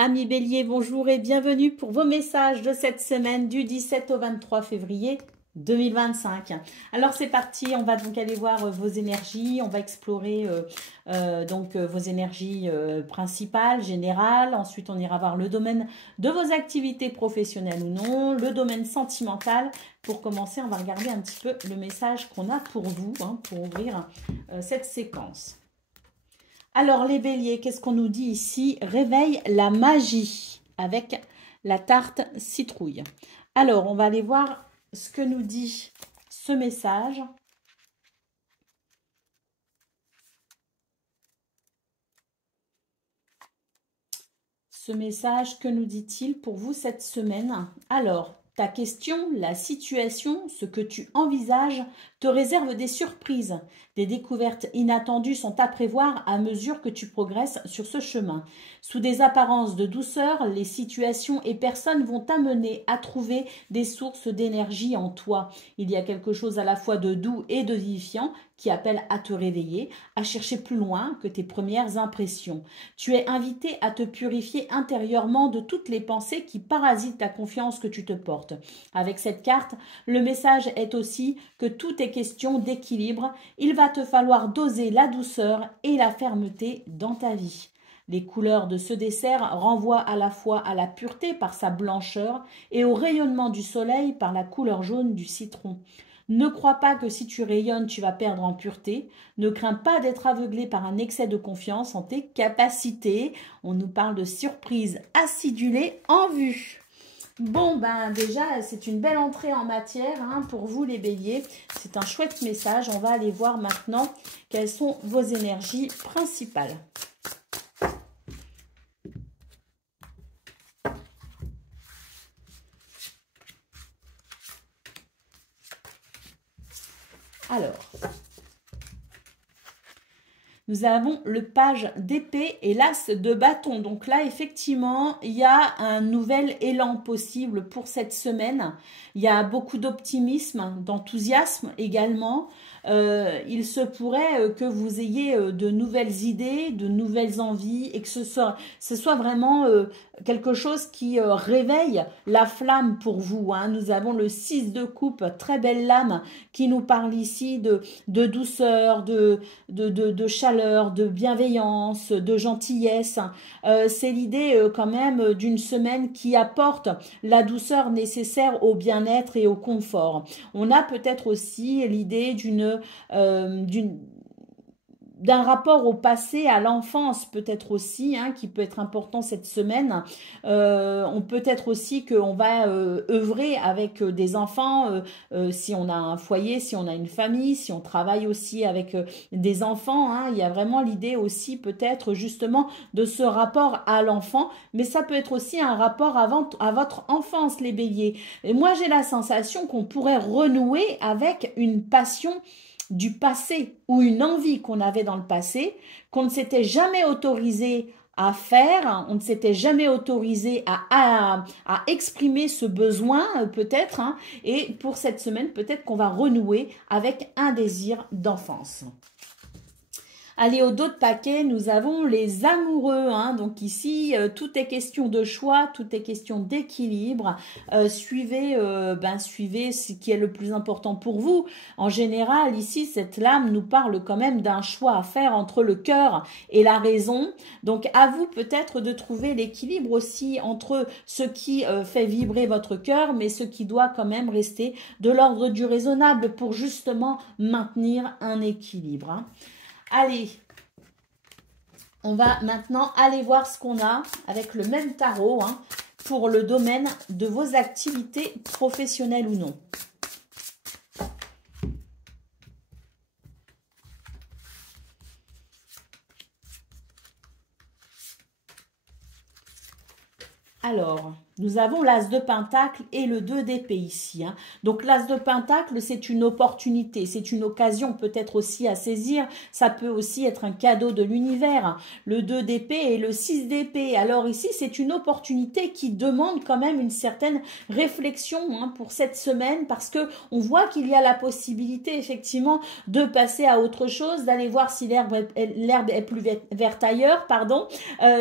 Amis Bélier, bonjour et bienvenue pour vos messages de cette semaine du 17 au 23 février 2025. Alors c'est parti, on va donc aller voir vos énergies, on va explorer vos énergies principales, générales. Ensuite on ira voir le domaine de vos activités professionnelles ou non, le domaine sentimental. Pour commencer, on va regarder un petit peu le message qu'on a pour vous, pour ouvrir cette séquence. Alors les béliers, qu'est-ce qu'on nous dit ici? Réveille la magie avec la tarte citrouille. Alors, on va aller voir ce que nous dit ce message. Ce message, que nous dit-il pour vous cette semaine? Alors, ta question, la situation, ce que tu envisages te réserve des surprises. Des découvertes inattendues sont à prévoir à mesure que tu progresses sur ce chemin. Sous des apparences de douceur, les situations et personnes vont t'amener à trouver des sources d'énergie en toi. Il y a quelque chose à la fois de doux et de vivifiant qui appelle à te réveiller, à chercher plus loin que tes premières impressions. Tu es invité à te purifier intérieurement de toutes les pensées qui parasitent la confiance que tu te portes. Avec cette carte, le message est aussi que tout est question d'équilibre. Il va te falloir doser la douceur et la fermeté dans ta vie. Les couleurs de ce dessert renvoient à la fois à la pureté par sa blancheur et au rayonnement du soleil par la couleur jaune du citron. Ne crois pas que si tu rayonnes, tu vas perdre en pureté. Ne crains pas d'être aveuglé par un excès de confiance en tes capacités. On nous parle de surprises acidulées en vue. Bon, ben déjà, c'est une belle entrée en matière pour vous les béliers. C'est un chouette message. On va aller voir maintenant quelles sont vos énergies principales. Alors, nous avons le page d'épée et l'as de bâton. Donc là, effectivement, il y a un nouvel élan possible pour cette semaine. Il y a beaucoup d'optimisme, d'enthousiasme également. Il se pourrait que vous ayez de nouvelles idées, de nouvelles envies et que ce soit vraiment quelque chose qui réveille la flamme pour vous. Nous avons le 6 de coupe, très belle lame, qui nous parle ici de douceur, de chaleur, de bienveillance, de gentillesse. C'est l'idée quand même d'une semaine qui apporte la douceur nécessaire au bien-être et au confort. On a peut-être aussi l'idée d'un rapport au passé, à l'enfance peut-être aussi, qui peut être important cette semaine. On peut être aussi qu'on va œuvrer avec des enfants, si on a un foyer, si on a une famille, si on travaille aussi avec des enfants. Il y a vraiment l'idée aussi peut-être justement de ce rapport à l'enfant, mais ça peut être aussi un rapport à votre enfance, les béliers. Et moi, j'ai la sensation qu'on pourrait renouer avec une passion du passé ou une envie qu'on avait dans le passé, qu'on ne s'était jamais autorisé à faire, on ne s'était jamais autorisé à exprimer ce besoin peut-être, et pour cette semaine, peut-être qu'on va renouer avec un désir d'enfance. Allez, au dos de paquet, nous avons les amoureux. Donc ici, tout est question de choix, tout est question d'équilibre. Suivez ce qui est le plus important pour vous. En général, ici, cette lame nous parle quand même d'un choix à faire entre le cœur et la raison. Donc, à vous peut-être de trouver l'équilibre aussi entre ce qui fait vibrer votre cœur, mais ce qui doit quand même rester de l'ordre du raisonnable pour justement maintenir un équilibre. Allez, on va maintenant aller voir ce qu'on a avec le même tarot pour le domaine de vos activités professionnelles ou non. Alors, nous avons l'As de Pentacle et le 2 d'épée ici. Hein. Donc l'As de Pentacle, c'est une opportunité, c'est une occasion peut-être aussi à saisir. Ça peut aussi être un cadeau de l'univers. Le 2 d'épée et le 6 d'épée. Alors ici, c'est une opportunité qui demande quand même une certaine réflexion hein, pour cette semaine parce que on voit qu'il y a la possibilité effectivement de passer à autre chose, d'aller voir si l'herbe est plus verte ailleurs. Pardon.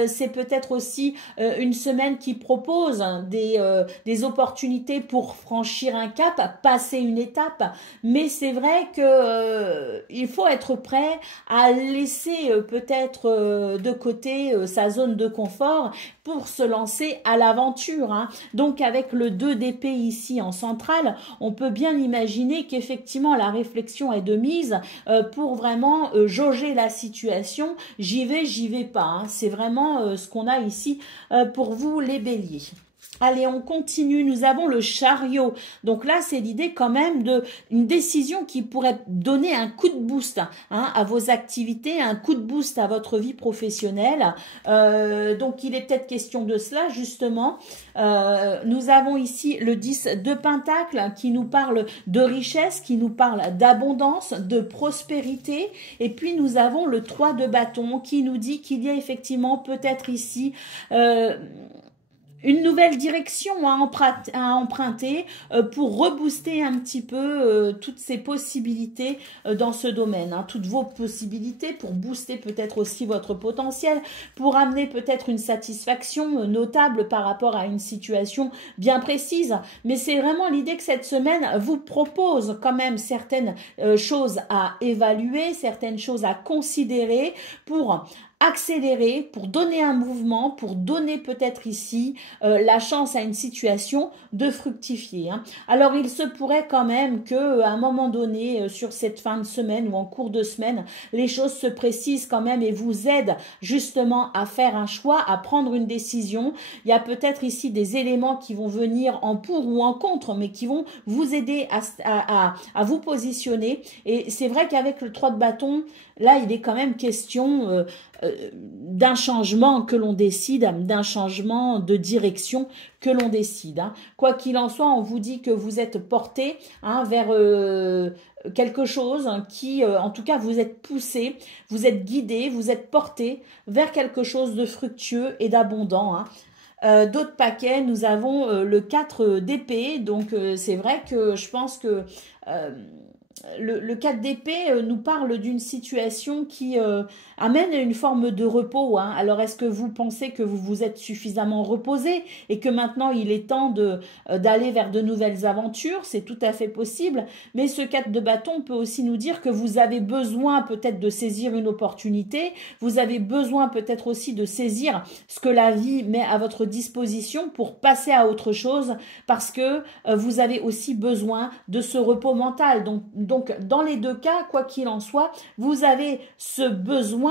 C'est peut-être aussi une semaine qui propose des opportunités pour franchir un cap, passer une étape, mais c'est vrai que il faut être prêt à laisser peut-être de côté sa zone de confort pour se lancer à l'aventure. Hein. Donc avec le 2 d'épée ici en centrale, on peut bien imaginer qu'effectivement la réflexion est de mise pour vraiment jauger la situation. J'y vais pas. Hein. C'est vraiment ce qu'on a ici pour vous les béliers. Allez, on continue. Nous avons le chariot. Donc là, c'est l'idée quand même d'une décision qui pourrait donner un coup de boost hein, à vos activités, un coup de boost à votre vie professionnelle. Donc, il est peut-être question de cela, justement. Nous avons ici le 10 de Pentacle qui nous parle de richesse, qui nous parle d'abondance, de prospérité. Et puis, nous avons le 3 de bâton qui nous dit qu'il y a effectivement peut-être ici... une nouvelle direction à emprunter pour rebooster un petit peu toutes ces possibilités dans ce domaine. Hein, toutes vos possibilités pour booster peut-être aussi votre potentiel, pour amener peut-être une satisfaction notable par rapport à une situation bien précise. Mais c'est vraiment l'idée que cette semaine vous propose quand même certaines choses à évaluer, certaines choses à considérer pour accélérer, pour donner un mouvement, pour donner peut-être ici la chance à une situation de fructifier. Hein. Alors il se pourrait quand même que à un moment donné, sur cette fin de semaine ou en cours de semaine, les choses se précisent quand même et vous aident justement à faire un choix, à prendre une décision. Il y a peut-être ici des éléments qui vont venir en pour ou en contre, mais qui vont vous aider à vous positionner. Et c'est vrai qu'avec le 3 de bâton, là, il est quand même question d'un changement que l'on décide, d'un changement de direction que l'on décide. Hein. Quoi qu'il en soit, on vous dit que vous êtes porté hein, vers quelque chose qui, en tout cas, vous êtes poussé, vous êtes guidé, vous êtes porté vers quelque chose de fructueux et d'abondant. Hein. D'autres paquets, nous avons le 4 d'épée, donc c'est vrai que je pense que le 4 d'épée nous parle d'une situation qui amène une forme de repos. Hein. Alors, est-ce que vous pensez que vous vous êtes suffisamment reposé et que maintenant il est temps d'aller vers de nouvelles aventures? C'est tout à fait possible. Mais ce 4 de bâton peut aussi nous dire que vous avez besoin peut-être de saisir une opportunité. Vous avez besoin peut-être aussi de saisir ce que la vie met à votre disposition pour passer à autre chose parce que vous avez aussi besoin de ce repos mental. Donc, dans les deux cas, quoi qu'il en soit, vous avez ce besoin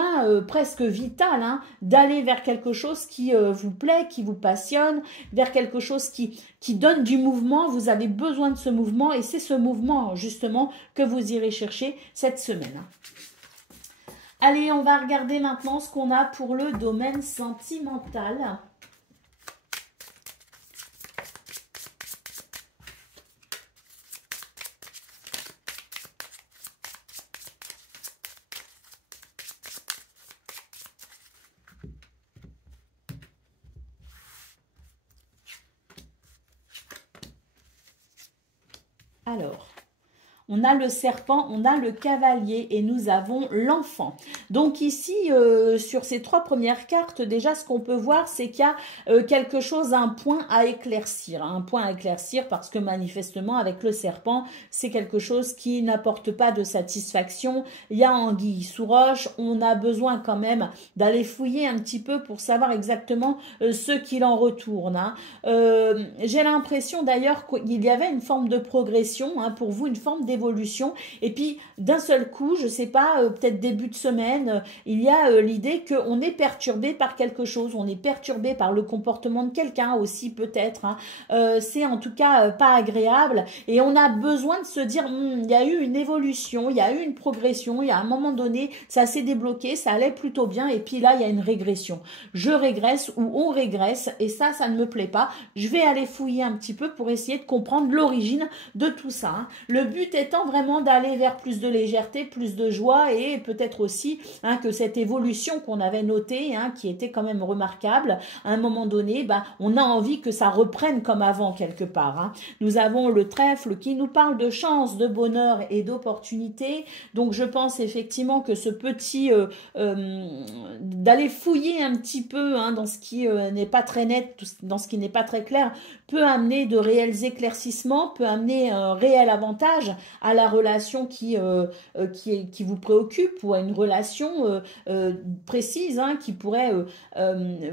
presque vital hein, d'aller vers quelque chose qui vous plaît, qui vous passionne, vers quelque chose qui donne du mouvement. Vous avez besoin de ce mouvement et c'est ce mouvement justement que vous irez chercher cette semaine. Allez, on va regarder maintenant ce qu'on a pour le domaine sentimental. Alors, on a le serpent, on a le cavalier et nous avons l'enfant. Donc ici, sur ces trois premières cartes, déjà ce qu'on peut voir, c'est qu'il y a quelque chose, un point à éclaircir. Un point à éclaircir parce que manifestement, avec le serpent, c'est quelque chose qui n'apporte pas de satisfaction. Il y a anguille sous roche, on a besoin quand même d'aller fouiller un petit peu pour savoir exactement ce qu'il en retourne. Hein. J'ai l'impression d'ailleurs qu'il y avait une forme de progression, hein, pour vous, une forme d'évolution. Et puis, d'un seul coup, je sais pas, peut-être début de semaine, semaine, il y a l'idée qu'on est perturbé par quelque chose, on est perturbé par le comportement de quelqu'un aussi peut-être, hein. C'est en tout cas pas agréable et on a besoin de se dire, il y a eu une évolution, il y a eu une progression, il y a un moment donné, ça s'est débloqué, ça allait plutôt bien et puis là, il y a une régression. Je régresse ou on régresse et ça ne me plaît pas. Je vais aller fouiller un petit peu pour essayer de comprendre l'origine de tout ça, hein. Le but étant vraiment d'aller vers plus de légèreté, plus de joie et peut-être aussi, hein, que cette évolution qu'on avait notée, hein, qui était quand même remarquable, à un moment donné, on a envie que ça reprenne comme avant quelque part, hein. Nous avons le trèfle qui nous parle de chance, de bonheur et d'opportunité. Donc je pense effectivement que ce petit d'aller fouiller un petit peu, hein, dans ce qui n'est pas très net, dans ce qui n'est pas très clair, peut amener de réels éclaircissements, peut amener un réel avantage à la relation qui vous préoccupe ou à une relation précise, hein, qui pourrait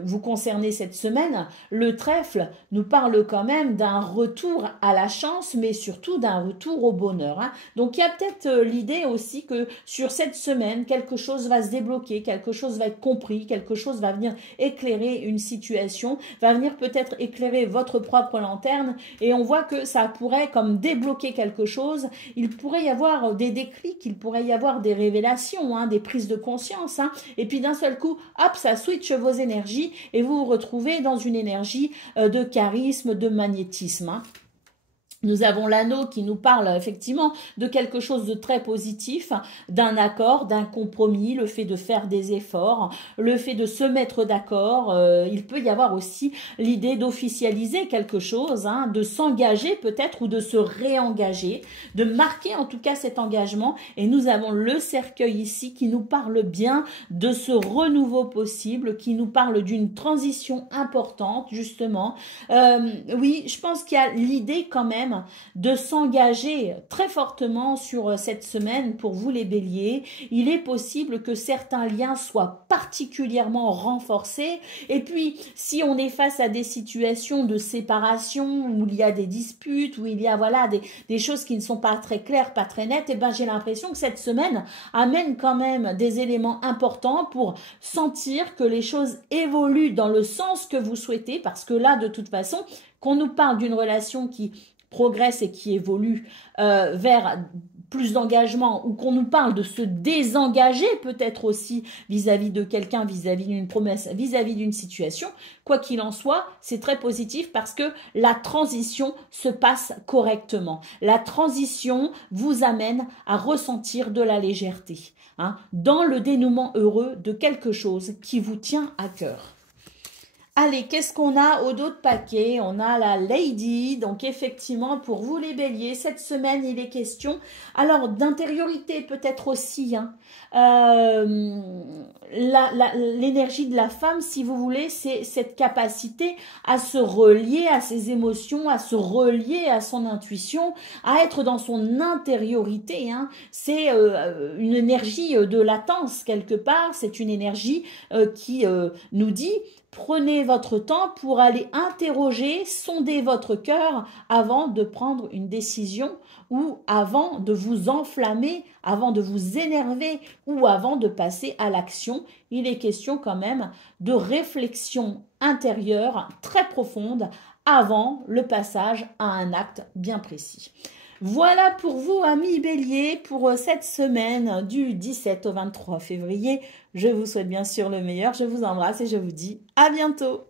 vous concerner cette semaine. Le trèfle nous parle quand même d'un retour à la chance, mais surtout d'un retour au bonheur, hein. Donc il y a peut-être l'idée aussi que sur cette semaine, quelque chose va se débloquer, quelque chose va être compris, quelque chose va venir éclairer une situation, va venir peut-être éclairer votre propre lanterne et on voit que ça pourrait comme débloquer quelque chose. Il pourrait y avoir des déclics, il pourrait y avoir des révélations, hein, des prises de conscience, hein, et puis d'un seul coup, hop, ça switch vos énergies et vous vous retrouvez dans une énergie de charisme, de magnétisme, hein. Nous avons l'anneau qui nous parle effectivement de quelque chose de très positif, d'un accord, d'un compromis, le fait de faire des efforts, le fait de se mettre d'accord. Il peut y avoir aussi l'idée d'officialiser quelque chose, hein, de s'engager peut-être ou de se réengager, de marquer en tout cas cet engagement. Et nous avons le cercueil ici qui nous parle bien de ce renouveau possible, qui nous parle d'une transition importante justement. Oui, je pense qu'il y a l'idée quand même de s'engager très fortement sur cette semaine pour vous les béliers. Il est possible que certains liens soient particulièrement renforcés et puis si on est face à des situations de séparation où il y a des disputes, où il y a voilà des choses qui ne sont pas très claires, pas très nettes, et j'ai l'impression que cette semaine amène quand même des éléments importants pour sentir que les choses évoluent dans le sens que vous souhaitez, parce que là de toute façon qu'on nous parle d'une relation qui progresse et qui évolue vers plus d'engagement ou qu'on nous parle de se désengager peut-être aussi vis-à-vis de quelqu'un, vis-à-vis d'une promesse, vis-à-vis d'une situation, quoi qu'il en soit, c'est très positif parce que la transition se passe correctement. La transition vous amène à ressentir de la légèreté, hein, dans le dénouement heureux de quelque chose qui vous tient à cœur. Allez, qu'est-ce qu'on a au dos de paquet? On a la Lady, donc effectivement pour vous les béliers, cette semaine il est question, alors d'intériorité peut-être aussi, hein. L'énergie de la femme, si vous voulez, c'est cette capacité à se relier à ses émotions, à se relier à son intuition, à être dans son intériorité, hein. C'est une énergie de latence quelque part, c'est une énergie qui nous dit: prenez votre temps pour aller interroger, sonder votre cœur avant de prendre une décision ou avant de vous enflammer, avant de vous énerver ou avant de passer à l'action. Il est question quand même de réflexion intérieure très profonde avant le passage à un acte bien précis. Voilà pour vous, amis béliers, pour cette semaine du 17 au 23 février. Je vous souhaite bien sûr le meilleur, je vous embrasse et je vous dis à bientôt.